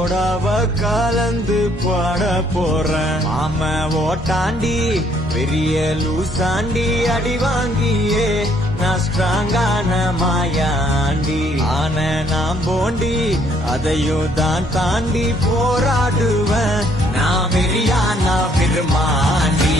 சோடாவ கலந்து பாட போறேன். ஆம ஓட்டாண்டி பெரிய லூசாண்டி அடி வாங்கியே நான் ஸ்ட்ராங்கான மாயாண்டி. ஆன நான் போண்டி அதையும் தான் தாண்டி போராடுவேன். நான் வெறியா நான் பெருமாண்டி.